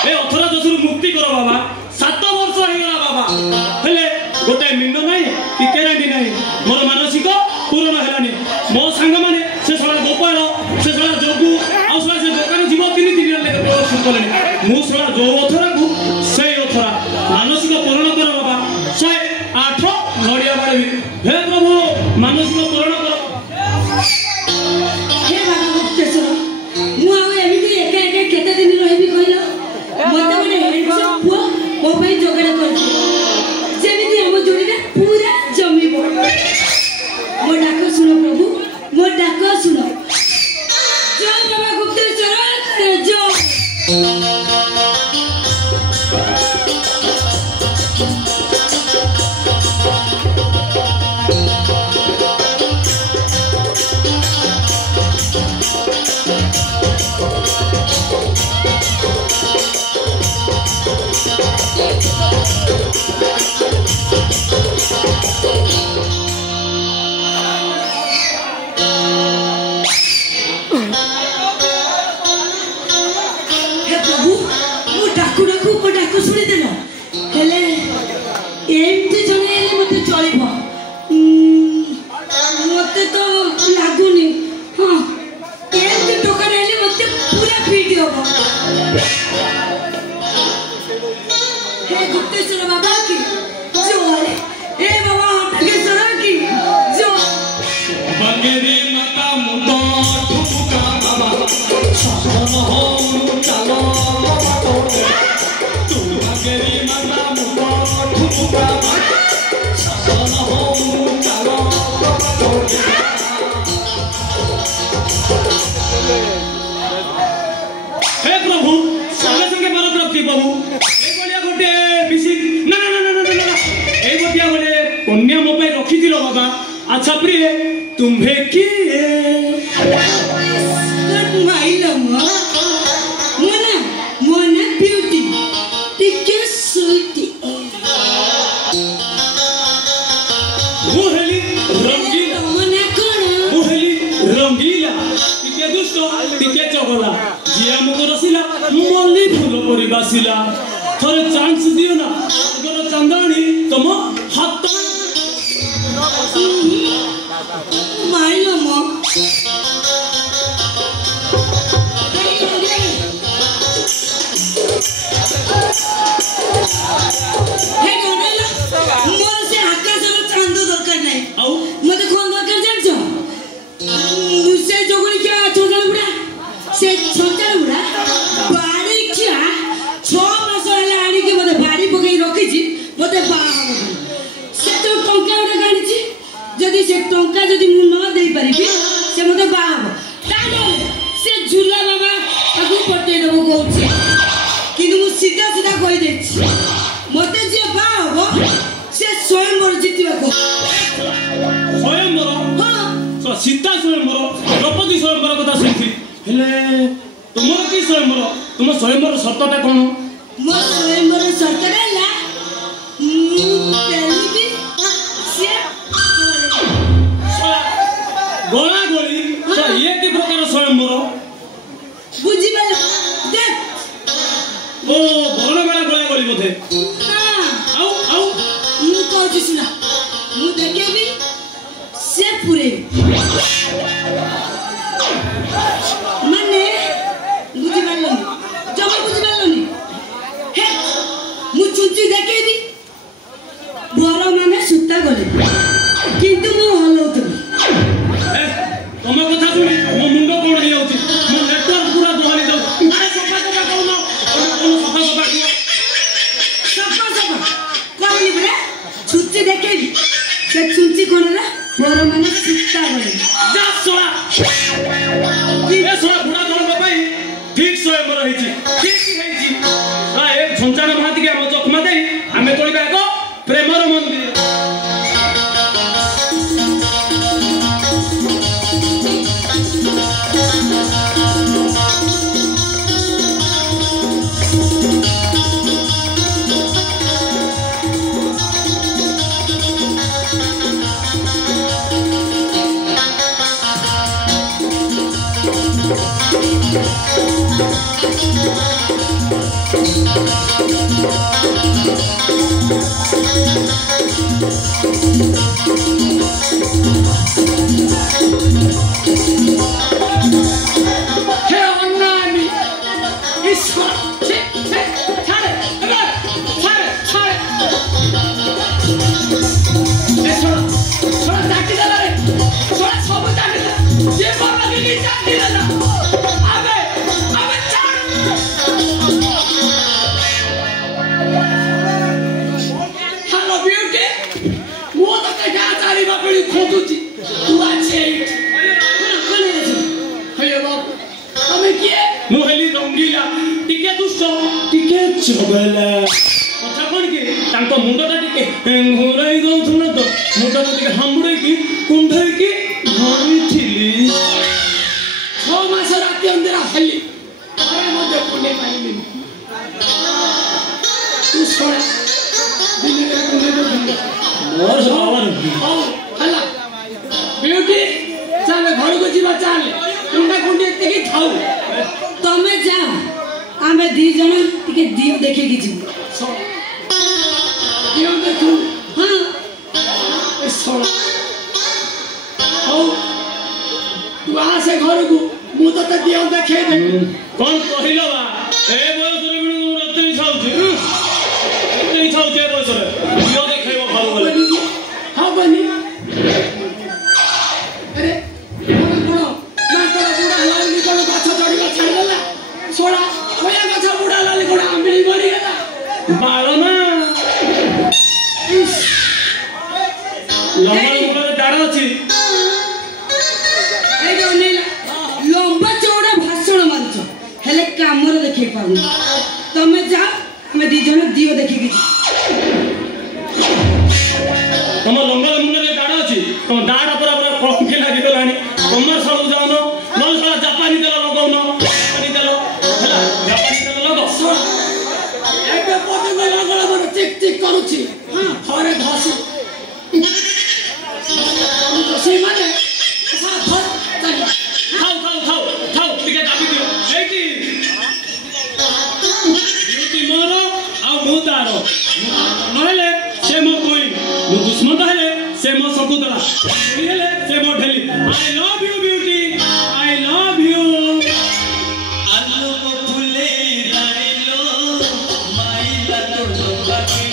ए 18 दशरु मुक्ति करो बाबा 7 वर्ष हो गला बाबा हेले गोटे मिंड नाही कि केरांडी नाही मोर मानसिक पूर्ण हेलानी मो संग माने से सला गोपाल से सला जोगु आ सला से दुकान जीव 3 लेके प्रदर्शन कलेनी मु सला जो अथरा को से अथरा मानसिक पूर्ण करो बाबा 108 नडिया बाड़ी हे प्रभु मानसिक पूर्ण करो हे बाबा गुप्तेश्वर मु आ एमिति एका एका केते दिन रहिबी कहिलो मते मने हेडसो पुओ मो पई जोगड़ा करछि जेमिति हम जोड़ीटा पूरा जमीबो मो डाको सुनो प्रभु मो डाको सुनो जय बाबा गुप्तेश्वर जय अच्छा प्रिय तुम्हे की मोना मोना ब्यूटी टिके सुटी मोहली रंगीला मोना कोन मोहली रंगीला टिके दुष्ट टिके चगला जिया मुख रसिला मल्ली फूल परि बासिला थरे चांस दियो ना गोर चंदाणी तुम हाथ माइलो मो हे गोनेला मोर से आकाशर चांद दरकार नाही आउ मते कोन दरकार जानछो मुसे जोगणी के छोटल बुडा से छोटल बुडा बाड़ी क्या 6 मास होला आनी के मते बाड़ी पकई रखी छी मते बा से तो टंका उडा गाणी छी जदि से टंका जदि मु न देई परिबी से मते बाहब तानो से झुला बाबा ताकू पटे देबो कहउछि किनु मु सीधा सीधा कहि देछि मते जे बाहब से स्वयं मोर जितिबा को स्वयं मोर हां तो सीता स्वयं मोर द्रौपदी स्वयं मोर कथा सुनथि हेले तुमर की स्वयं मोर तुम स्वयं मोर शर्तटा कोन मो स्वयं मोर शर्तटा ला पेलिबी से गोला गोली तो ये की प्रकार स्वयं मोर बुझी बल देख ओ बरण बेला गोला गोली बोथे ना आउ आउ मु कहछि सुना मु देखेबी से पुरे माने बुझी बल्लो जब बुझी बल्लोनी हे मु चुची देखेबी बड़ माने सुता गले किंतु मु हलौतबी तुम कथा सुनी मो मुंड कोन हे होती मो नेटवर्क पूरा दोहली दो अरे सफा सफा करूनो तुम कोन सफा सफा सफा सफा कहली बरे छुच्ची देखी से चुंची कोणला मोर माने सीता गले जा सोळा ए सोळा बुढा धर्म पाई ठीक सोय मोर हेची ठीक हेची आ एक झंचाण महाती के हम जखमा देई आमे तोलिबा एको प्रेमर मंदिर चबला अच्छा कोन के तांको मुंडटा टिके घोराई दउथुन तो मुंडटा टिके हमड़े की कुंढई की धरी थिली 6 मास राती अंधेरा हल्ली अरे मते पुणे पाइली तू सोया दिने कुने तो मोर सवार ओ हला ब्यूटी चल घर को जीवा चल कुंडा कुंडी एते की थाउ तमे जा आमे दी जण टिके दियो देखे की जीव दियो देखू हां ए सोला ओ तू आसे घर को मु तो दियो देखे दे कोन कहिलो बा ए बयस रे मु रते छाउछि रते छाउछि बयस रे दियो देखेबो घर बोले हां बनी अरे बुढ़ो ना तोरा बुढ़ा लाउली को गाछ चढ़िबा छाड़ देला सोला होया गाछ बुढ़ा लाली कोडा आंबली मरी गेला बाळना लंबा मुखरे दाड़ अछि ए जो नेला लंबा चौड़ा भाषण मारछ हेले कामर देखे पाउ तमे जा हमें दी जण दियो देखे की तम लंबा मुंडरे दाड़ अछि तम दाड़ पूरा पूरा कलंके लागि गलानी कमर सळु जाउनो नल सळा जापानी तेल लगाउनो जापानी तेल हला जापानी तेल लगाओ एबे पते में लगला मन चिक चिक करूछि हां थरे घासु से माने सा थर चली खाओ टिके दाबी दियो एटी ब्यूटी मोरो आ मु तारो नहेले से मो कोई मु दुश्मन हेले से मो सकुदरा हेले से मो ढेली I love you beauty I love you आलू को फुले राइलो माइला तो बाकी